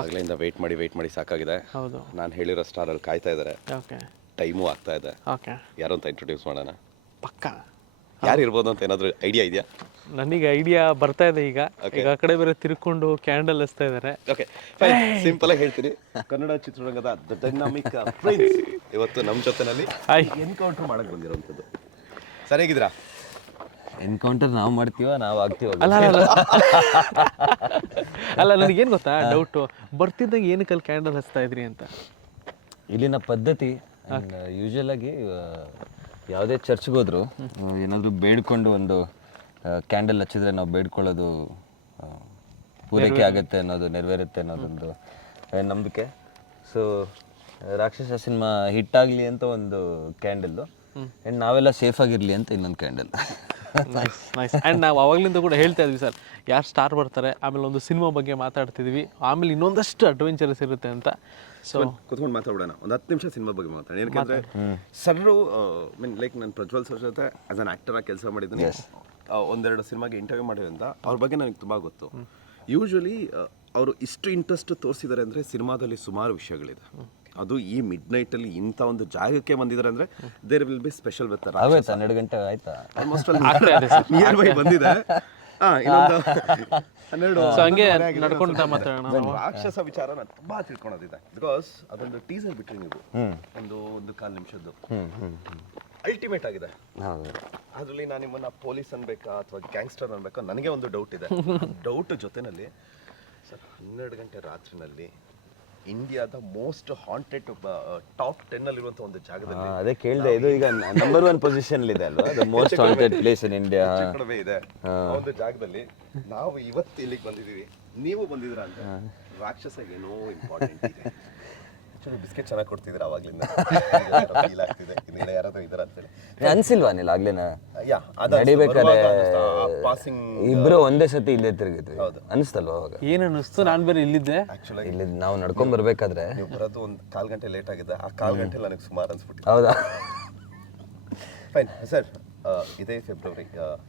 ಆಗ್ಲಿಂದ ವೆಯ್ಟ್ ಮಾಡಿ ವೆಯ್ಟ್ ಮಾಡಿ ಸಾಕಾಗಿದೆ. ಹೌದು. ನಾನು ಹೇಳಿರೋ ಸ್ಟಾರಲ್ಲಿ ಕಾಯ್ತಾ ಇದ್ದಾರೆ ಓಕೆ ಟೈಮು ಆಗ್ತಾ ಇದೆ. ಓಕೆ ಯಾರು ಅಂತ ಇಂಟ್ರೊಡ್ಯೂಸ್ ಮಾಡೋಣ? ಪಕ್ಕ. ಯಾರು ಇರ್ಬೋದು ಅಂತ ಏನಾದರೂ ಐಡಿಯಾ ಇದೆಯಾ? ನನಗೆ ಐಡಿಯಾ ಬರ್ತಾ ಇದೆ ಈಗ. ಈಗ ಆ ಕಡೆ ಬೇರೆ ತಿರ್ಕೊಂಡು ಕ್ಯಾಂಡಲ್ ಹಚ್ತಾ ಇದ್ದಾರೆ ಓಕೆ ಸಿಂಪಲ್ ಆಗಿ ಹೇಳ್ತೀನಿ. ಕನ್ನಡ ಚಿತ್ರರಂಗದ ಡೈನಾಮಿಕ್ ಫ್ರೆಂಡ್ಸ್ ಇವತ್ತು ನಮ್ಮ ಜೊತೆನಲ್ಲಿ ಹಾಯ್ ಎನ್ಕೌಂಟರ್ ಮಾಡಕ್ಕೆ ಬಂದಿರೋಂಥದ್ದು. ಸರಿಯಾಗಿದ್ರಾ ಎನ್ಕೌಂಟರ್ ನಾವು ಮಾಡ್ತೀವ ನಾವು ಆಗ್ತೀವ ಅಲ್ಲ ಅಲ್ಲ ನನಗೇನು ಗೊತ್ತಾ? ಡೌಟು ಬರ್ತಿದ್ದಾಗ ಏನಕ್ಕೆ ಅಲ್ಲಿ ಕ್ಯಾಂಡಲ್ ಹಚ್ತಾ ಇದ್ರಿ ಅಂತ? ಇಲ್ಲಿನ ಪದ್ಧತಿ ಯೂಶಲ್ ಆಗಿ ಯಾವುದೇ ಚರ್ಚ್ಗೆ ಹೋದ್ರು ಏನಾದರೂ ಬೇಡ್ಕೊಂಡು ಒಂದು ಕ್ಯಾಂಡಲ್ ಹಚ್ಚಿದ್ರೆ ನಾವು ಬೇಡ್ಕೊಳ್ಳೋದು ಪೂರೈಕೆ ಆಗುತ್ತೆ ಅನ್ನೋದು ನೆರವೇರುತ್ತೆ ಅನ್ನೋದೊಂದು ನಂಬಿಕೆ? ಸೊ ರಾಕ್ಷಸ ಸಿನಿಮಾ ಹಿಟ್ ಆಗಲಿ ಅಂತ ಒಂದು ಕ್ಯಾಂಡಲ್ಲು ಆ್ಯಂಡ್ ನಾವೆಲ್ಲ ಸೇಫ್ ಆಗಿರಲಿ ಅಂತ ಇನ್ನೊಂದು ಕ್ಯಾಂಡಲ್ ನೈಸ್ ನೈಸ್ ಆ್ಯಂಡ್ ನಾವು ಅವಾಗಲಿಂದ ಕೂಡ ಹೇಳ್ತಾ ಇದ್ವಿ ಸರ್ ಯಾರು ಸ್ಟಾರ್ ಬರ್ತಾರೆ ಆಮೇಲೆ ಒಂದು ಸಿನಿಮಾ ಬಗ್ಗೆ ಮಾತಾಡ್ತಿದ್ವಿ ಆಮೇಲೆ ಇನ್ನೊಂದಷ್ಟು ಅಡ್ವೆಂಚರಸ್ ಇರುತ್ತೆ ಅಂತ. ಸೊ ಕುತ್ಕೊಂಡು ಮಾತಾಡೋಣ ಒಂದು ಹತ್ತು ನಿಮಿಷ ಸಿನಿಮಾ ಬಗ್ಗೆ ಮಾತಾಡೋಣ ಏನಕ್ಕೆ ಸರ್ ಮೀನ್ ಲೈಕ್ ನಾನು ಪ್ರಜ್ವಲ್ ಸರ್ ಜೊತೆ ಆಸ್ ಅನ್ ಆಕ್ಟರ್ ಆಗಿ ಕೆಲಸ ಮಾಡಿದ್ದೀನಿ. ಒಂದೆರಡು ಸಿನಿಮಾಗೆ ಇಂಟರ್ವ್ಯೂ ಮಾಡಿದ್ರಿಂದ ಅವ್ರ ಬಗ್ಗೆ ನನಗೆ ತುಂಬ ಗೊತ್ತು. ಯೂಶ್ವಲಿ ಅವರು ಇಷ್ಟು ಇಂಟ್ರೆಸ್ಟ್ ತೋರಿಸಿದ್ದಾರೆ ಅಂದರೆ ಸಿನಿಮಾದಲ್ಲಿ ಸುಮಾರು ವಿಷಯಗಳಿದೆ. ಅದು ಈ ಮಿಡ್ ನೈಟಲ್ಲಿ ಇಂಥ ಒಂದು ಜಾಗಕ್ಕೆ ಬಂದಿದ್ದಾರೆ ಅಂದ್ರೆ there will be special with ಆಗೋಯ್ತು ಹನ್ನೆರಡು ಗಂಟೆ ಆಯ್ತಾ? ಆಲ್ಮೋಸ್ಟ್ ನಿಯರ್ ಬೈ ಬಂದಿದೆ. ಹಾ ಇನ್ನೊಂದು ಹನ್ನೆರಡು ಸೊ ಹಂಗೆ ಮಾತಾಡೋಣ ರಾಕ್ಷಸ ವಿಚಾರ ನಾನು ತುಂಬಾ ತಿಳ್ಕೊಳೋದಿದೆ. ಬಿಕಾಸ್ ಅದೊಂದು ಟೀಸರ್ ಬಿಟ್ರಿ ನೀವು. ಒಂದು ಒಂದು ಕಾಲು ನಿಮಿಷದ್ದು. ಅಲ್ಟಿಮೇಟ್ ಆಗಿದೆ. ಅದರಲ್ಲಿ ನಾನು ನಿಮ್ಮನ್ನ ಪೊಲೀಸ್ ಅನ್ಬೇಕಾ ಅಥವಾ ಗ್ಯಾಂಗ್ಸ್ಟರ್ ಅನ್ಬೇಕಾ ನನಗೆ ಒಂದು ಡೌಟ್ ಇದೆ. ಡೌಟ್ ಜೊತೆನಲ್ಲಿ ಸರ್ ಹನ್ನೆರಡು ಗಂಟೆ ರಾತ್ರಿನಲ್ಲಿ ಇಂಡಿಯಾದ ಮೋಸ್ಟ್ ಹಾಂಟೆಡ್ ಟಾಪ್ ಟೆನ್ ಅಲ್ಲಿರುವಂತ ಒಂದು ಜಾಗದಲ್ಲಿ. ಅದೇ ಕೇಳಿದೆ ಇದು ಈಗ ನಂಬರ್ ಒನ್ ಪೊಸಿಷನ್ ಇದೆ ಅಲ್ವಾ? Most haunted place in India ಕಡಿಮೆ ಇದೆ. ಆ ಒಂದು ಜಾಗದಲ್ಲಿ ನಾವು ಇವತ್ತು ಇಲ್ಲಿಗೆ ಬಂದಿದ್ದೀವಿ. ನೀವು ಬಂದಿದ್ದೀರಾ ಅಂತ ರಾಕ್ಷಸ ಏನೋ ಇಂಪಾರ್ಟೆಂಟ್ ಇದೆ. ಆಕ್ಚುಲಿ ಬಿಸ್ಕೆಟ್ ಚೆನ್ನಾಗಿ ಕೊಡ್ತಿದ್ರು ಆವಾಗ್ಲಿಂದ ಫೀಲ್ ಆಗ್ತಿದೆ. ಇನ್ನು ಯಾರಾದ್ರೂ ಹೇಳಿ ಅಂತೇಳಿ. ಅನ್ಸಿಲ್ವಾ ನೀನು ಆಗ್ಲೇನ? ಯಾ ನಡಿಬೇಕಾದ್ರೆ ಪಾಸಿಂಗ್ ಇಬ್ರು ಒಂದೇ ಸತಿ ಇಲ್ಲೇ ತಿರುಗಿದ್ವಿ. ಅನಿಸ್ತಲ್ವಾ ಅವಾಗ? ಏನು ಅನ್ನಿಸ್ತು ನಾನು ಬೇರೆ ಇಲ್ಲಿದ್ದೆ. ಆಕ್ಚುಲಿ ಇಲ್ಲಿ ನಾವು ನಡ್ಕೊಂಡ್ ಬರ್ಬೇಕಾದ್ರೆ. ನೀವು ಬರೋದು ಒಂದು ಕಾಲ್ ಗಂಟೆ ಲೇಟ್ ಆಗಿದೆ. ಆ ಕಾಲ್ ಗಂಟೆ ನನಗೆ ಸುಮಾರು ಅನ್ಸ್ಬಿಟ್ಟು ಹೌದಾ? ಫೈನ್ ಸರ್ ಇದೇ ಫೆಬ್ರವರಿ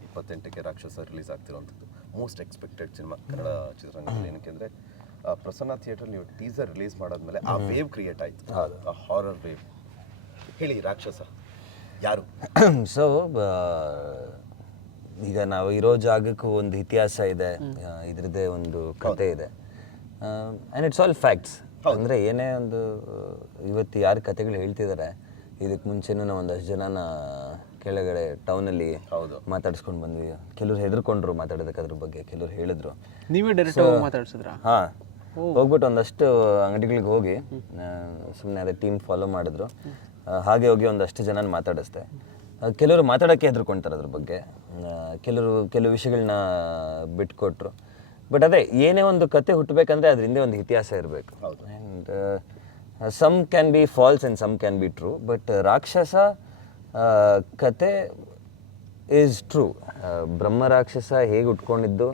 ಇಪ್ಪತ್ತೆಂಟಕ್ಕೆ ರಾಕ್ಷಸ ರಿಲೀಸ್ ಆಗ್ತಿರೋಂಥದ್ದು ಮೋಸ್ಟ್ ಎಕ್ಸ್ಪೆಕ್ಟೆಡ್ ಸಿನಿಮಾ ಕನ್ನಡ ಚಿತ್ರರಂಗದಲ್ಲಿ ಏನಕ್ಕೆ ಅಂದರೆ ಪ್ರಸನ್ನ ಥಿಯೇಟರ್ ನೀವು ಟೀಸರ್ ರಿಲೀಸ್ ಮಾಡಾದ್ಮೇಲೆ ಆ ವೇವ್ ಕ್ರಿಯೇಟ್ ಆಯಿತು. ಆ ಹಾರರ್ ವೇವ್ ಹೇಳಿ ರಾಕ್ಷಸ ಯಾರು? ಸೊ ಈಗ ನಾವು ಇರೋ ಜಾಗಕ್ಕೂ ಒಂದು ಇತಿಹಾಸ ಇದೆ. ಇದ್ರದ್ದೇ ಒಂದು ಕತೆ ಇದೆ. ಆ್ಯಂಡ್ ಇಟ್ಸ್ ಆಲ್ ಫ್ಯಾಕ್ಟ್ಸ್ ಅಂದರೆ ಏನೇ ಒಂದು ಇವತ್ತು ಯಾರು ಕತೆಗಳು ಹೇಳ್ತಿದ್ದಾರೆ ಇದಕ್ಕೆ ಮುಂಚೆನೂ ನಾವು ಒಂದಷ್ಟು ಜನನ ಕೆಳಗಡೆ ಟೌನಲ್ಲಿ ಹೌದು. ಮಾತಾಡಿಸ್ಕೊಂಡು ಬಂದ್ವಿ. ಕೆಲವ್ರು ಹೆದರ್ಕೊಂಡ್ರು ಮಾತಾಡೋದಕ್ಕೆ ಅದ್ರ ಬಗ್ಗೆ ಕೆಲವ್ರು ಹೇಳಿದ್ರು. ನೀವೇ ಡೈರೆಕ್ಟ್ ಮಾತಾಡ್ಸಿದ್ರಾ? ಹಾಂ. ಹೋಗ್ಬಿಟ್ಟು ಒಂದಷ್ಟು ಅಂಗಡಿಗಳಿಗೆ ಹೋಗಿ ಸುಮ್ಮನೆ ಅದೇ ಟೀಮ್ ಫಾಲೋ ಮಾಡಿದ್ರು. ಹಾಗೆ ಹೋಗಿ ಒಂದಷ್ಟು ಜನ ಮಾತಾಡಿಸ್ದೆ. ಕೆಲವರು ಮಾತಾಡೋಕ್ಕೆ ಹೆದರ್ಕೊಂತಾರೆ ಅದ್ರ ಬಗ್ಗೆ. ಕೆಲವರು ಕೆಲವು ವಿಷಯಗಳನ್ನ ಬಿಟ್ಕೊಟ್ರು. ಬಟ್ ಅದೇ ಏನೇ ಒಂದು ಕತೆ ಹುಟ್ಟಬೇಕಂದ್ರೆ ಅದ್ರ ಹಿಂದೆ ಒಂದು ಇತಿಹಾಸ ಇರಬೇಕು. And some can be false and some can be true but Rakshasa ಕತೆ ಈಸ್ ಟ್ರೂ ಬ್ರಹ್ಮ ರಾಕ್ಷಸ ಹೇಗೆ ಉಟ್ಕೊಂಡಿದ್ದು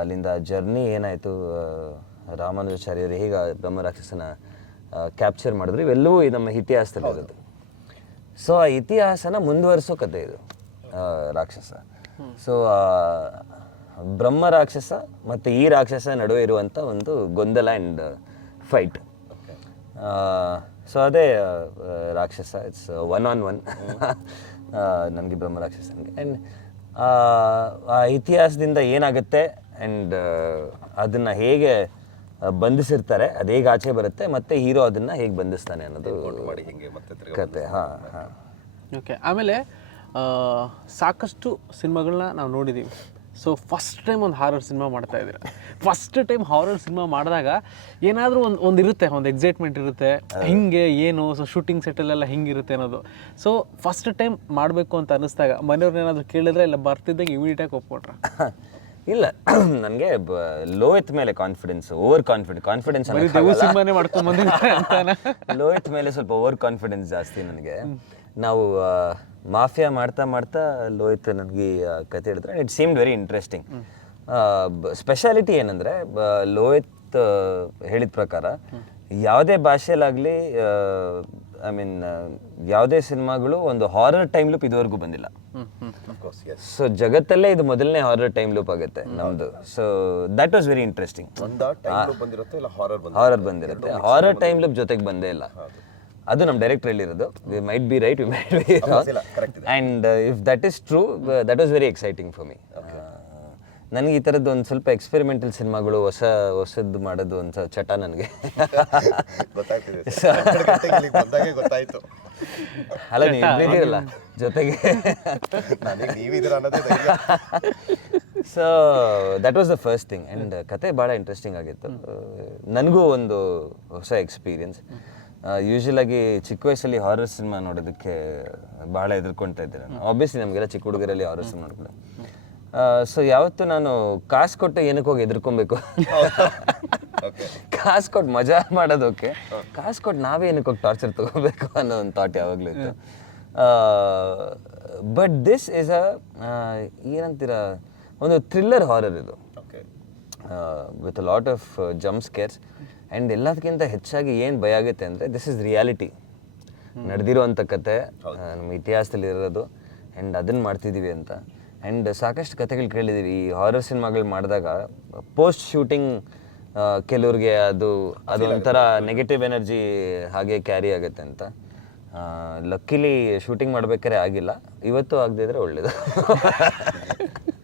ಅಲ್ಲಿಂದ ಜರ್ನಿ ಏನಾಯಿತು? ರಾಮಾನುಜಾಚಾರ್ಯರು ಹೇಗೆ ಬ್ರಹ್ಮ ರಾಕ್ಷಸನ ಕ್ಯಾಪ್ಚರ್ ಮಾಡಿದ್ರು. ಇವೆಲ್ಲವೂ ನಮ್ಮ ಇತಿಹಾಸದಲ್ಲಿ ಇರೋದು ಸೊ ಆ ಇತಿಹಾಸನ ಮುಂದುವರಿಸೋ ಕತೆ ಇದು ರಾಕ್ಷಸ. ಸೊ ಬ್ರಹ್ಮ ರಾಕ್ಷಸ ಮತ್ತು ಈ ರಾಕ್ಷಸ ನಡುವೆ ಇರುವಂಥ ಒಂದು ಗೊಂದಲ ಆ್ಯಂಡ್ ಫೈಟ್ ಸೊ ಅದೇ ರಾಕ್ಷಸ ಇಟ್ಸ್ ಒನ್ ಆನ್ ಒನ್ ನನಗೆ ಬ್ರಹ್ಮ ರಾಕ್ಷಸನಿಗೆ. ಆ್ಯಂಡ್ ಆ ಇತಿಹಾಸದಿಂದ ಏನಾಗುತ್ತೆ? ಆ್ಯಂಡ್ ಅದನ್ನು ಹೇಗೆ ಬಂಧಿಸಿರ್ತಾರೆ ಅದು ಹೇಗೆ ಆಚೆ ಬರುತ್ತೆ ಮತ್ತೆ ಹೀರೋ ಅದನ್ನ ಹೇಗೆ ಬಂಧಿಸ್ತಾನೆ ಅನ್ನೋದು ಮಾಡಿ ಹಿಂಗೆ ಮತ್ತೆ ತಿರ್ಗಾ ಕತೆ. ಹಾಂ ಹಾಂ. ಓಕೆ ಆಮೇಲೆ ಆ, ಸಾಕಷ್ಟು ಸಿನಿಮಾಗಳನ್ನ ನಾವು ನೋಡಿದ್ದೀವಿ ಸೊ ಫಸ್ಟ್ ಟೈಮ್ ಒಂದು ಹಾರರ್ ಸಿನಿಮಾ ಮಾಡ್ತಾ ಇದ್ದೀರಾ? ಫಸ್ಟ್ ಟೈಮ್ ಹಾರರ್ ಸಿನಿಮಾ ಮಾಡಿದಾಗ ಏನಾದರೂ ಒಂದು ಒಂದು ಇರುತ್ತೆ ಒಂದು ಎಕ್ಸೈಟ್ಮೆಂಟ್ ಇರುತ್ತೆ. ಹಿಂಗೆ ಏನು ಸೊ ಶೂಟಿಂಗ್ ಸೆಟಲ್ಲೆಲ್ಲ ಹಿಂಗಿರುತ್ತೆ ಅನ್ನೋದು. ಸೊ ಫಸ್ಟ್ ಟೈಮ್ ಮಾಡಬೇಕು ಅಂತ ಅನ್ನಿಸ್ದಾಗ ಮನೆಯವ್ರನ್ನ ಏನಾದರೂ ಕೇಳಿದ್ರೆ ಇಲ್ಲ ಬರ್ತಿದ್ದಾಗ ಇಮಿಡಿಯೇಟಾಗಿ ಒಪ್ಕೊಟ್ರ ಇಲ್ಲ ನನಗೆ ಲೋಯತ್ ಮೇಲೆ confidence over confidence confidence Lohith ಮೇಲೆ ಸ್ವಲ್ಪ ಓವರ್ ಕಾನ್ಫಿಡೆನ್ಸ್ ಜಾಸ್ತಿ ನನಗೆ. ನಾವು ಮಾಫಿಯಾ ಮಾಡ್ತಾ ಮಾಡ್ತಾ ಲೋಹಿತ್ ನನಗೆ ಕತೆ ಹೇಳಿದ್ರೆ it seem very interesting speciality ಏನಂದರೆ ಲೋಹಿತ್ ಹೇಳಿದ ಪ್ರಕಾರ ಯಾವುದೇ ಭಾಷೆಯಲ್ಲಾಗಲಿ ಐ ಮೀನ್ ಯಾವುದೇ ಸಿನಿಮಾಗಳು ಒಂದು ಹಾರರ್ ಟೈಮ್ ಲೂಪ್ ಇದುವರೆಗೂ ಬಂದಿಲ್ಲ. Hmm hmm Of course, yes. So ಜಗತ್ತಲ್ಲೇ ಇದು ಮೊದಲನೇ ಹಾರರ್ ಟೈಮ್ ಲೂಪ್ ಆಗುತ್ತೆ ನಮ್ದು. So that was very interesting ಒಂದ ಟೈಮ್ ಬಂದಿರುತ್ತೆ ಇಲ್ಲ ಹಾರರ್ ಬಂದಿರುತ್ತೆ? ಹಾರರ್ ಟೈಮ್ ಲೂಪ್ ಜೊತೆಗೆ ಬಂದೇ ಇಲ್ಲ. ಅದು ನಮ್ಮ ಡೈರೆಕ್ಟರ್ ಹೇಳಿರೋದು. We might be right we might be and correct ಇದೆ. And if that is true that was very exciting for me ನನಗೆ ಈ ಥರದ್ದು ಒಂದು ಸ್ವಲ್ಪ ಎಕ್ಸ್ಪೆರಿಮೆಂಟಲ್ ಸಿನಿಮಾಗಳು ಹೊಸ ಹೊಸದ್ದು ಮಾಡೋದು ಒಂದು ಚಟ ನನಗೆ. ಗೊತ್ತಾಯ್ತು. ಅಲ್ಲ ನೀವು ಇದ್ದೀರಲ್ಲ ಜೊತೆಗೆ. So that was the first thing and ಕತೆ ಭಾಳ ಇಂಟ್ರೆಸ್ಟಿಂಗ್ ಆಗಿತ್ತು. ನನಗೂ ಒಂದು ಹೊಸ ಎಕ್ಸ್ಪೀರಿಯನ್ಸ್ ಯೂಶಲ್ ಆಗಿ ಚಿಕ್ಕ ವಯಸ್ಸಲ್ಲಿ ಹಾರರ್ ಸಿನಿಮಾ ನೋಡೋದಕ್ಕೆ ಭಾಳ ಎದುರ್ಕೊಳ್ತಾ ಇದ್ದೆ ನಾನು. ಆಬ್ವಿಯಸ್ಲಿ ನಮಗೆಲ್ಲ ಚಿಕ್ಕ ಹುಡುಗರಲ್ಲಿ ಹಾರರ್ ಸಿನಿಮಾ ನೋಡ್ಬಿಟ್ಟು ಸೊ ಯಾವತ್ತು ನಾನು ಕಾಸು ಕೊಟ್ಟು ಏನಕ್ಕೆ ಹೋಗಿ ಎದುರ್ಕೊಬೇಕು. ಕಾಸು ಕೊಟ್ಟು ಮಜಾ ಮಾಡೋದಕ್ಕೆ ಕಾಸು ಕೊಟ್ಟು ನಾವೇ ಏನಕ್ಕೆ ಹೋಗಿ ಟಾರ್ಚರ್ ತಗೋಬೇಕು ಅನ್ನೋ ಒಂದು ಥಾಟ್ ಯಾವಾಗಲೂ ಇತ್ತು. ಬಟ್ ದಿಸ್ ಇಸ್ ಅ ಏನಂತೀರ ಒಂದು ಥ್ರಿಲ್ಲರ್ ಹಾರರ್ ಇದು. Okay with lot of jump scares and ಎಲ್ಲದಕ್ಕಿಂತ ಹೆಚ್ಚಾಗಿ ಏನು ಭಯ ಆಗುತ್ತೆ ಅಂದರೆ ದಿಸ್ ಇಸ್ ರಿಯಾಲಿಟಿ ನಡೆದಿರುವಂಥ ಕತೆ ನಮ್ಮ ಇತಿಹಾಸದಲ್ಲಿ ಇರೋದು ಆ್ಯಂಡ್ ಅದನ್ನು ಮಾಡ್ತಿದ್ದೀವಿ ಅಂತ. ಆ್ಯಂಡ್ ಸಾಕಷ್ಟು ಕಥೆಗಳು ಕೇಳಿದ್ದೀವಿ ಈ ಹಾರರ್ ಸಿನಿಮಾಗಳು ಮಾಡಿದಾಗ ಪೋಸ್ಟ್ ಶೂಟಿಂಗ್ ಕೆಲವ್ರಿಗೆ ಅದು ಅದೊಂಥರ ನೆಗೆಟಿವ್ ಎನರ್ಜಿ ಹಾಗೆ ಕ್ಯಾರಿ ಆಗುತ್ತೆ ಅಂತ. ಲಕ್ಕಿಲಿ ಶೂಟಿಂಗ್ ಮಾಡ್ಬೇಕಾದ್ರೆ ಆಗಿಲ್ಲ. ಇವತ್ತು ಆಗದಿದ್ರೆ ಒಳ್ಳೇದು.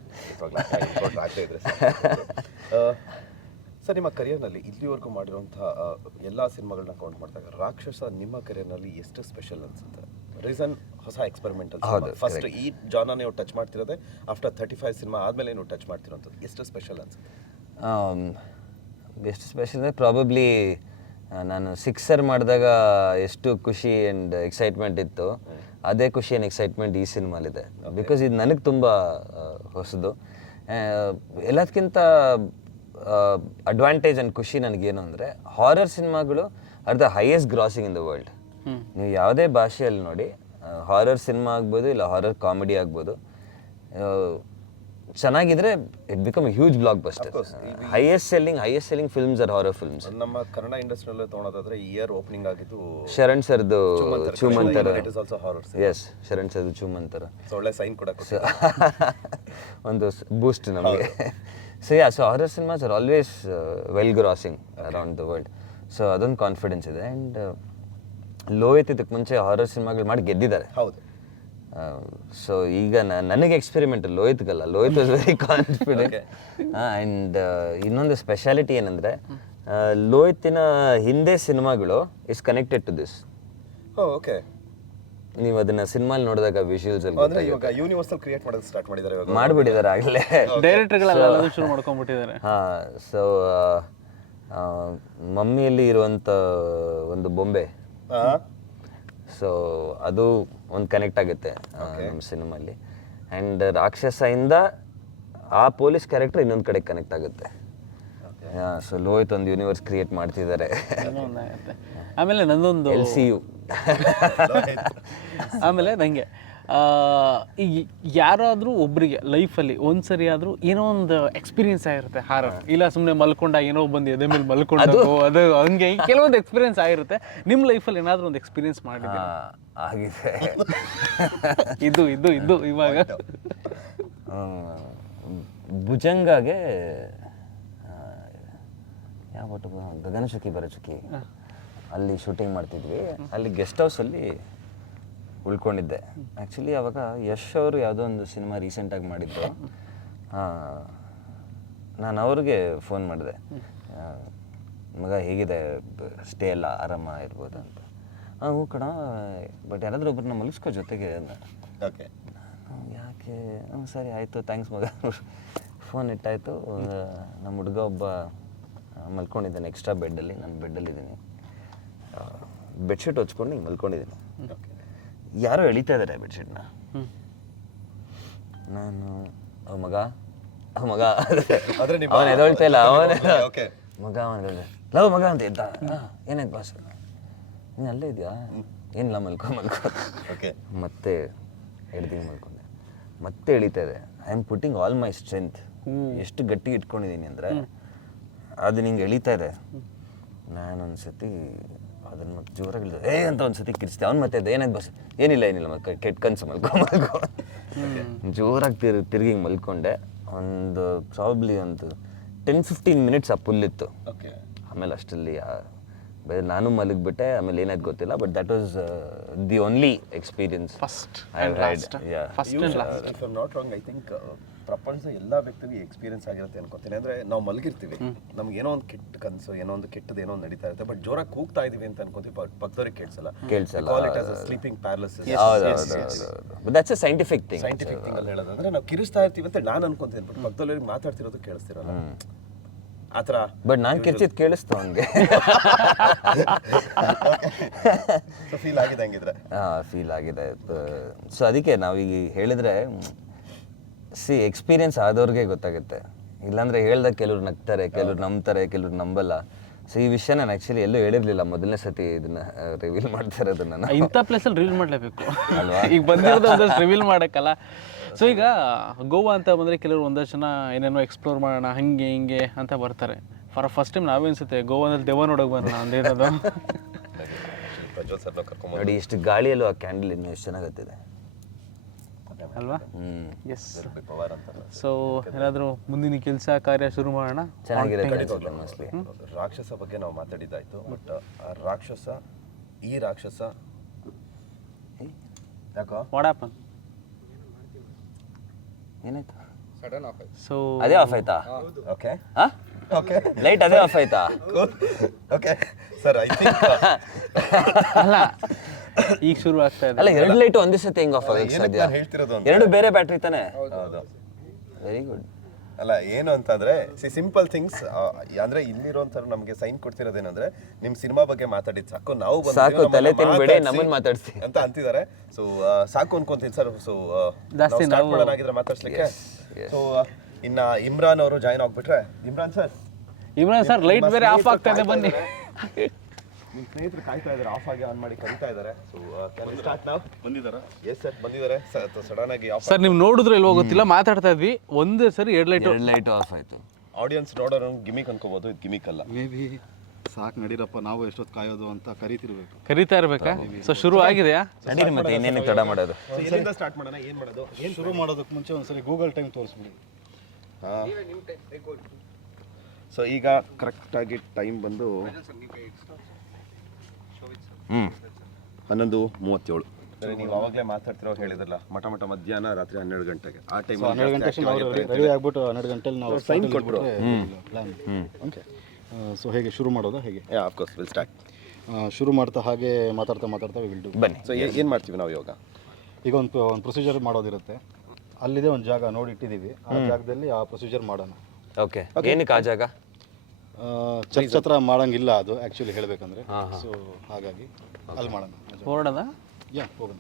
ಸರ್ ನಿಮ್ಮ ಕರಿಯರ್ನಲ್ಲಿ ಇಲ್ಲಿವರೆಗೂ ಮಾಡಿರುವಂತಹ ಎಲ್ಲ ಸಿನಿಮಾಗಳನ್ನ ಕೌಂಟ್ ಮಾಡಿದಾಗ ರಾಕ್ಷಸ ನಿಮ್ಮ ಕರಿಯರ್ನಲ್ಲಿ ಎಷ್ಟು ಸ್ಪೆಷಲ್ ಅನ್ಸುತ್ತೆ? ರೀಸನ್ ಹೊಸ ಎಕ್ಸ್ಪೆರಿಮೆಂಟಲ್ ಫಸ್ಟ್ ಈ ಜಾನ ನೀವು ಟಚ್ ಮಾಡ್ತಿರೋದೆ ಆಫ್ಟರ್ ತರ್ಟಿ ಫೈವ್ ಸಿನಿಮಾ ಆದಮೇಲೆ ನೀವು ಟಚ್ ಮಾಡ್ತಿರೋಂಥದ್ದು ಎಷ್ಟು ಸ್ಪೆಷಲ್ ಅನ್ಸುತ್ತೆ? ಆಮ್, ಎಷ್ಟು ಸ್ಪೆಷಲ್ ಅಂದರೆ ಪ್ರಾಬಬ್ಲಿ ನಾನು ಸಿಕ್ಸರ್ ಮಾಡಿದಾಗ ಎಷ್ಟು ಖುಷಿ ಆ್ಯಂಡ್ ಎಕ್ಸೈಟ್ಮೆಂಟ್ ಇತ್ತು. ಅದೇ ಖುಷಿ ಆ್ಯಂಡ್ ಎಕ್ಸೈಟ್ಮೆಂಟ್ ಈ ಸಿನಿಮಾಲಿದೆ ಬಿಕಾಸ್ ಇದು ನನಗೆ ತುಂಬ ಹೊಸದು. ಆ, ಎಲ್ಲದಕ್ಕಿಂತ ಅಡ್ವಾಂಟೇಜ್ ಆ್ಯಂಡ್ ಖುಷಿ ನನಗೇನು ಅಂದರೆ ಹಾರರ್ ಸಿನಿಮಾಗಳು are the highest grossing in the world ನೀವು ಯಾವುದೇ ಭಾಷೆಯಲ್ಲಿ ನೋಡಿ ಹಾರರ್ ಸಿನಿಮಾ ಆಗ್ಬೋದು ಇಲ್ಲ ಹಾರರ್ ಕಾಮಿಡಿ ಆಗ್ಬೋದು ಚೆನ್ನಾಗಿದ್ರೆ it become huge blockbuster highest selling highest selling films are horror films ನಮ್ಮ ಕನ್ನಡ ಇಂಡಸ್ಟ್ರಿಯಲ್ಲೇ ತೊಗೊಳೋದಾದ್ರೆ ಇಯರ್ ಓಪನಿಂಗ್ ಆಗಿದ್ದು ಶರಣ್ ಸರ್ದು ಚೂಮಂತರ ಎಸ್ ಶರಣ್ ಸರ್ದು ಚೂಮಂತರ. ಸೊ ಒಳ್ಳೆ ಸೈನ್ ಕೂಡ ಒಂದು ಬೂಸ್ಟ್ ನಮಗೆ. So yeah so horror cinemas are always well grossing around the world so ಅದೊಂದು ಕಾನ್ಫಿಡೆನ್ಸ್ ಇದೆ. ಆ್ಯಂಡ್ ಲೋಹಿತ್ ಇದಕ್ಕೆ ಮುಂಚೆ ಹಾರರ್ ಸಿನಿಮಾಗಳು ಮಾಡಿ ಗೆದ್ದಿದ್ದಾರೆ. ಹೌದು. ಸೊ ಈಗ ನ- ನನಗೆ experiment ಲೋಹಿತ್ಗಲ್ಲ Lohith was very confident and ಇನ್ನೊಂದು ಸ್ಪೆಷಾಲಿಟಿ ಏನಂದರೆ ಲೋಹಿತಿನ ಹಿಂದೆ ಸಿನಿಮಾಗಳು is connected to this okay ನೀವು ಅದನ್ನ ಸಿನಿಮಾಲ್ ನೋಡಿದಾಗ ವಿಜುವಲ್ಸ್ ಅಲ್ಲಿ ಅಂದ್ರೆ ಇವಾಗ ಯೂನಿವರ್ಸಲ್ ಕ್ರಿಯೇಟ್ ಮಾಡೋದು ಸ್ಟಾರ್ಟ್ ಮಾಡಿದ್ದಾರೆ ಇವಾಗ. ಮಾಡಿಬಿಟ್ಟಿದ್ದಾರೆ ಆಗಲೇ. ಡೈರೆಕ್ಟರ್ಗಳೆಲ್ಲ ಶುರು ಮಾಡ್ಕೊಂಡ್ಬಿಟ್ಟಿದ್ದಾರೆ ಹಾಂ ಸೊ ಮಮ್ಮಿಯಲ್ಲಿ ಇರುವಂತ ಒಂದು ಬೊಂಬೆ? ಸೊ ಅದು ಒಂದು ಕನೆಕ್ಟ್ ಆಗುತ್ತೆ ನಮ್ಮ ಸಿನಿಮಲ್ಲಿ. ಆ್ಯಂಡ್ ರಾಕ್ಷಸಯಿಂದ ಆ ಪೊಲೀಸ್ ಕ್ಯಾರೆಕ್ಟರ್ ಇನ್ನೊಂದು ಕಡೆ ಕನೆಕ್ಟ್ ಆಗುತ್ತೆ. ಸೊ ಲೋಹಿತ್ ಒಂದು ಯೂನಿವರ್ಸ್ ಕ್ರಿಯೇಟ್ ಮಾಡ್ತಿದ್ದಾರೆ. ಆಮೇಲೆ ನಂದೊಂದು ಎಲ್ ಸಿ ಯು ಆಮೇಲೆ ನನಗೆ ಈಗ ಯಾರಾದರೂ ಒಬ್ಬರಿಗೆ ಲೈಫಲ್ಲಿ ಒಂದು ಸರಿ ಆದರೂ ಏನೋ ಒಂದು ಎಕ್ಸ್ಪೀರಿಯನ್ಸ್ ಆಗಿರುತ್ತೆ ಹಾರರ್. ಇಲ್ಲ ಸುಮ್ಮನೆ ಮಲ್ಕೊಂಡ ಏನೋ ಬಂದು ಎದೆ ಮೇಲೆ ಮಲ್ಕೊಂಡು ಅದು ಹಂಗೆ ಕೆಲವೊಂದು ಎಕ್ಸ್ಪೀರಿಯನ್ಸ್ ಆಗಿರುತ್ತೆ. ನಿಮ್ಮ ಲೈಫಲ್ಲಿ ಏನಾದರೂ ಒಂದು ಎಕ್ಸ್ಪೀರಿಯನ್ಸ್ ಮಾಡಿ ಆಗಿದೆ. ಇದು ಇದು ಇದು ಇವಾಗ. ಭುಜಂಗಾಗೆ ಯಾವ ಚುಕ್ಕಿ ಬರ ಚುಕ್ಕಿ. ಅಲ್ಲಿ ಶೂಟಿಂಗ್ ಮಾಡ್ತಿದ್ವಿ. ಅಲ್ಲಿ ಗೆಸ್ಟ್ ಹೌಸಲ್ಲಿ ಉಳ್ಕೊಂಡಿದ್ದೆ. ಆ್ಯಕ್ಚುಲಿ ಅವಾಗ ಯಶ್ ಅವರು ಯಾವುದೋ ಒಂದು ಸಿನಿಮಾ ರೀಸೆಂಟಾಗಿ ಮಾಡಿದ್ದು. ನಾನು ಅವ್ರಿಗೆ ಫೋನ್ ಮಾಡಿದೆ. ಮಗ ಹೇಗಿದೆ? ಸ್ಟೇ ಎಲ್ಲ ಆರಾಮ ಇರ್ಬೋದು ಅಂತ. ಹಾಂ ಹ್ಞೂ ಕಣ ಬಟ್ ಯಾರಾದರೂ ಒಬ್ರನ್ನ ಮಲಗಿಸ್ಕೋ ಜೊತೆಗೆ. ಓಕೆ ಯಾಕೆ? ಹ್ಞೂ ಸರಿ ಆಯಿತು ಥ್ಯಾಂಕ್ಸ್ ಮಗ. ಫೋನ್ ಇಟ್ಟಾಯಿತು. ನಮ್ಮ ಹುಡುಗ ಒಬ್ಬ ಮಲ್ಕೊಂಡಿದ್ದಾನೆ ಎಕ್ಸ್ಟ್ರಾ ಬೆಡ್ಡಲ್ಲಿ ನಾನು ಬೆಡ್ಡಲ್ಲಿದ್ದೀನಿ ಬೆಡ್ಶೀಟ್ ಹೊಚ್ಕೊಂಡು ಹಿಂಗೆ ಮಲ್ಕೊಂಡಿದ್ದೀನಿ. ಓಕೆ ಯಾರೋ ಎಳಿತಾ ಇದ್ದಾರೆ ಬೆಡ್ಶೀಟ್ನ ನಾನು ಅವ ಮಗ? ಅವ ಮಗ. ಅವನ ಎದೊಳ್ತಾ ಇಲ್ಲ ಅವನ ಓಕೆ ಮಗ ಅವನ ಲವ್ ಮಗ ಅಂತ ಇದ್ದ? ಏನಾಯ್ತು ಬಾಸ್ ನೀನು ಅಲ್ಲೇ ಇದೆಯಾ? ಏನಿಲ್ಲ ಮಲ್ಕೊ ಮಲ್ಕೊ. ಓಕೆ ಮತ್ತೆ ಹಿಡ್ದು ಮಲ್ಕೊಂಡೆ. ಮತ್ತೆ ಎಳಿತಾ ಇದೆ. I am putting all my strength ಎಷ್ಟು ಗಟ್ಟಿ ಇಟ್ಕೊಂಡಿದ್ದೀನಿ ಅಂದರೆ ಅದು ನಿಂಗೆ ಎಳಿತಾ ಇದೆ. ನಾನೊಂದು ಸತಿ ಅದನ್ನು ಮತ್ತೆ ಜೋರಾಗಿ ಏ ಅಂತ ಒಂದು ಸತಿ ಕಿರಿಸ್ತೆ ಅವ್ನು ಮತ್ತೆ ಏನಾಗ ಬಸ್ ಏನಿಲ್ಲ ಏನಿಲ್ಲ ಮತ್ತೆ ಕೆಟ್ಟ ಕನ್ಸು ಮಲ್ಕೊ ಮಲ್ಕೊ. ಜೋರಾಗಿ ತಿರ್ ತಿರುಗಿ ಮಲ್ಕೊಂಡೆ. ಒಂದು ಪ್ರಾಬ್ಲಿ ಒಂದು ಟೆನ್ ಫಿಫ್ಟೀನ್ ಮಿನಿಟ್ಸ್ ಆ ಪುಲ್ಲಿತ್ತು ಓಕೆ ಆಮೇಲೆ ಅಷ್ಟರಲ್ಲಿ ಬೇರೆ ನಾನು ಮಲಗಿಬಿಟ್ಟೆ ಆಮೇಲೆ ಏನಾಯ್ತು ಗೊತ್ತಿಲ್ಲ but that was the only experience first and last first and last if am not wrong I think ಪ್ರಪಂಚದ ಎಲ್ಲ ವ್ಯಕ್ತಿಗೂ ಎಕ್ಸ್ಪೀರಿಯನ್ಸ್ ಆಗಿರುತ್ತೆ ಅನ್ಕೋತೀನಿ. ಅಂದ್ರೆ ನಾವು ಮಲಗಿರ್ತೀವಿ. ನಮ್ಗೆ ಏನೋ ಒಂದು ಕೆಟ್ಟ ಕನಸು ಏನೋ ಒಂದು ಕೆಟ್ಟದ ಏನೋ ಒಂದು ನಡೀತಾ ಇರುತ್ತೆ. ಬಟ್ ಜೋರಾಗಿ ಕೂಗ್ತಾ ಇದೀವಿ ಅಂತ ಅನ್ಕೋತೀವಿ. ಬಟ್ ಪಕ್ಕದವ್ರಿಗೆ ಕೇಳಿಸಲ್ಲ. ಕೇಳಿಸಲ್ಲ. Sleeping paralysis but that's a scientific thing scientific thing ಅಲ್ಲಿ ಹೇಳೋದಂದ್ರೆ ನಾವು ಕಿರಿಸ್ತಾ ಇರ್ತೀವಿ ಅಂತ ನಾನು ಅನ್ಕೊಂತೀನಿ. ಬಟ್ ಪಕ್ಕದವ್ರಿಗೆ ಮಾತಾಡ್ತಿರೋದು ಕೇಳಿಸ್ತಿರಲ್ಲ. ಆ ಥರ ಬಟ್ ನಾನು ಕಿರ್ಚಿದ್ ಕೇಳಿಸ್ತು ಅವನಿಗೆ ಫೀಲ್ ಆಗಿದೆ ಹಂಗಿದ್ರೆ. ಫೀಲ್ ಆಗಿದೆ. ಸೊ ಅದಕ್ಕೆ ನಾವೀಗ ಹೇಳಿದ್ರೆ ಸಿ ಎಕ್ಸ್ಪೀರಿಯನ್ಸ್ ಆದವ್ರಿಗೆ ಗೊತ್ತಾಗುತ್ತೆ. ಇಲ್ಲಾಂದ್ರೆ ಹೇಳ್ದಾಗ ಕೆಲವ್ರು ನಗ್ತಾರೆ ಕೆಲವ್ರು ನಂಬ್ತಾರೆ ಕೆಲವ್ರು ನಂಬಲ್ಲ. ಸೊ ಈ ವಿಷಯ ನಾನು ಆ್ಯಕ್ಚುಲಿ ಎಲ್ಲೂ ಹೇಳಿರ್ಲಿಲ್ಲ. ಮೊದಲನೇ ಸತಿ ಇದನ್ನ ರಿವೀಲ್ ಮಾಡ್ತಾ ಅದನ್ನ ನಾನು. ಇಂಥ ಪ್ಲೇಸಲ್ಲಿ ರಿವೀಲ್ ಮಾಡಲೇಬೇಕು. ಈಗ ಬಂದಿರೋದು ಒಂದಷ್ಟು ರಿವೀಲ್ ಮಾಡೋಕ್ಕಲ್ಲ. ಸೊ ಈಗ ಗೋವಾ ಅಂತ ಬಂದರೆ ಕೆಲವರು ಒಂದಷ್ಟು ಜನ ಏನೇನೋ ಎಕ್ಸ್ಪ್ಲೋರ್ ಮಾಡೋಣ ಹಂಗೆ ಹಿಂಗೆ ಅಂತ ಬರ್ತಾರೆ. ಫಾರ್ ಫಸ್ಟ್ ಟೈಮ್ ನಾವೇ ಅನ್ಸುತ್ತೆ ಗೋವಾದಲ್ಲಿ ದೆವ್ವ ನೋಡೋಕೆ ಬರೋಣ ಅಂದೇನದು ನೋಡಿ ಇಷ್ಟು ಗಾಳಿಯಲ್ಲೂ ಆ ಕ್ಯಾಂಡಲ್ ಇನ್ನೂ ಎಷ್ಟು ಚೆನ್ನಾಗತ್ತಿದೆ ಅಲ್ವಾ? ಎಸ್ ಸೊ ಏನಾದರೂ ಮುಂದಿನ ಕೆಲಸ ಕಾರ್ಯ ಶುರು ಮಾಡೋಣ? ಚೆನ್ನಾಗಿದೆ ಮೋಸ್ಟ್ಲಿ ರಾಕ್ಷಸ ಬಗ್ಗೆ ನಾವು ಮಾತಾಡಿದ್ದಾಯ್ತು ಬಟ್ ಆ ರಾಕ್ಷಸ ಈ ರಾಕ್ಷಸ ಯಾಕೋ? ವಾಡಾಪನ್ ಏನಾಯ್ತು? ಸೊ ಅದೇ ಆಫ್ ಆಯ್ತಾ? ಓಕೆ ಹಾ ಓಕೆ ಲೈಟ್ ಅದೇ ಆಫ್ ಆಯ್ತಾ? ಓಕೆ ಸರ್ ಐ ಥಿಂಕ್ ಅಲ್ಲ ಈಗ ಶುರು ಆಗ್ತಾ ಇದೆ. ಅಲ್ಲ ಎರಡು ಲೈಟ್ ಒಂದೇ ಸತಿ ಹೆಂಗ್ ಆಫ್ ಆಗಕ್ಕೆ ಸದ್ಯ? ಸಾಧ್ಯ ನಾನು ಹೇಳ್ತಿರೋದು ಅಂತ ಎರಡು ಬೇರೆ ಬ್ಯಾಟ್ರಿ ತಾನೆ? ಹೌದು ವೆರಿ ಗುಡ್ ಅಲ್ಲ ಏನು ಅಂತಂದ್ರೆ ಸಿ ಸಿಂಪಲ್ ಥಿಂಗ್ಸ್ ಅಂದ್ರೆ ಇಲ್ಲಿರುವಂತ ನಮಗೆ ಸೈನ್ ಕೊಡ್ತಿರೋದೇನಂದ್ರೆ ನಿಮ್ ಸಿನಿಮಾ ಬಗ್ಗೆ ಮಾತಾಡಿದ್ ಸಾಕು. ನಾವು ಬಂದಿದ್ದೀವಿ, ಸಾಕು, ನಮ್ಮನ್ನ ತಲೆ ತಿನ್ಬೇಡಿ, ಮಾತಾಡ್ಸಿ ನಮ್ಮನ್ನ ಮಾತಾಡ್ಸಿ. ಅಂತ ಅಂತಿದ್ದಾರೆ. ಸೊ ಸಾಕು ಅನ್ಕೊಂತೀನಿ ಸರ್. ಸೊ ಜಾಸ್ತಿ ಸ್ಟಾರ್ಟ್ ಮಾಡೋಣಾಗಿದ್ರೆ ಮಾತಾಡ್ಸ್ಲಿಕ್ಕೆ. ಸೊ ಇನ್ನ ಇಮ್ರಾನ್ ಅವರು ಜಾಯ್ನ್ ಆಗ್ಬಿಟ್ರೆ Imran sir. Imran sir light ಬೇರೆ ಆಫ್ ಆಗ್ತಾ ಇದೆ ಬನ್ನಿ. ನಿಮ್ಮ ಸ್ನೇಹಿತರು ಕಾಯ್ತಾ ಇದ್ದಾರೆ ಆಫ್ ಆಗಿ ಆನ್ ಮಾಡಿ ಕರಿತಾ ಇದ್ದಾರೆ ಸೊ ಸ್ಟಾರ್ಟ್ ನಾವು ಬಂದಿದ್ದಾರೆ? ಎಸ್ ಸರ್ ಬಂದಿದ್ದಾರೆ. ಸಡನ್ ಆಗಿ ಆಫ್ ಸರ್ ನೀವು ನೋಡಿದ್ರೆ ಇಲ್ವೋ ಗೊತ್ತಿಲ್ಲ ಮಾತಾಡ್ತಾ ಇದ್ವಿ. ಒಂದೇ ಸರಿ ಎರಡು ಲೈಟ್ ಎರಡು ಲೈಟ್ ಆಫ್ ಆಯ್ತು. ಆಡಿಯನ್ಸ್ ನೋಡೋರು ಗಿಮಿಕ್ ಅನ್ಕೋಬಹುದು ಇದು ಗಿಮಿಕ್ ಅಲ್ಲ. ಮೇ ಬಿ ಸಾಕು ನಡೀರಪ್ಪ ನಾವು ಎಷ್ಟೊತ್ತು ಕಾಯೋದು ಅಂತ ಕರಿತಿರ್ಬೇಕು. ಕರಿತಾ ಇರ್ಬೇಕಾ? ಸೊ ಶುರು ಆಗಿದೆಯಾ? ನಡೀರಿ ಮತ್ತೆ ಇನ್ನೇನು ತಡ ಮಾಡೋದು. ಎಲ್ಲಿಂದ ಸ್ಟಾರ್ಟ್ ಮಾಡೋಣ ಏನು ಮಾಡೋದು? ಏನು ಶುರು ಮಾಡೋದಕ್ಕೆ ಮುಂಚೆ ಒಂದ್ಸರಿ ಗೂಗಲ್ ಟೈಮ್ ತೋರಿಸ್ಬಿಡಿ. ಸೊ ಈಗ ಕರೆಕ್ಟಾಗಿ ಟೈಮ್ ಬಂದು ಹ್ಮ್. ಹನ್ನೊಂದು ಮೂವತ್ತೇಳು. ನೀವು ಅವಾಗಲೇ ಮಾತಾಡ್ತಿರೋ ಹೇಳಿದ್ರಲ್ಲ ಮಠ ಮಠ ಮಧ್ಯಾಹ್ನ ರಾತ್ರಿ ಹನ್ನೆರಡು ಗಂಟೆಗೆ. ಆ ಟೈಮ್ ಹನ್ನೆರಡು ಗಂಟೆ ರೆಡಿ ಆಗ್ಬಿಟ್ಟು ಹನ್ನೆರಡು ಗಂಟೆಲಿ ನಾವು ಸೈನ್. ಪ್ಲಾನ್ ಓಕೆ ಸೊ ಹೇಗೆ ಶುರು ಮಾಡೋದಾ ಹೇಗೆ? ಆಫ್ ಕೋರ್ಸ್ ವಿಲ್ ಸ್ಟಾರ್ಟ್ ಶುರು ಮಾಡ್ತಾ ಹಾಗೆ ಮಾತಾಡ್ತಾ ಮಾತಾಡ್ತಾ ವಿಲ್ ಡು ಬನ್ನಿ. ಸೊ ಏನು ಮಾಡ್ತೀವಿ ನಾವು ಇವಾಗ? ಈಗ ಒಂದು ಒಂದು ಪ್ರೊಸೀಜರ್ ಮಾಡೋದಿರುತ್ತೆ. ಅಲ್ಲಿದೆ ಒಂದು ಜಾಗ ನೋಡಿ ಇಟ್ಟಿದ್ದೀವಿ ಆ ಜಾಗದಲ್ಲಿ ಆ ಪ್ರೊಸೀಜರ್ ಮಾಡೋಣ. ಓಕೆ ಏನಕ್ಕೆ ಆ ಜಾಗ? ಛತ್ರ ಮಾಡಂಗಿಲ್ಲ ಅದು ಆ್ಯಕ್ಚುಲಿ ಹೇಳಬೇಕಂದ್ರೆ. ಸೊ ಹಾಗಾಗಿ ಅಲ್ಲಿ ಮಾಡೋಣ. ಹೊರಡದ ಯಾ ಹೋಗೋಣ.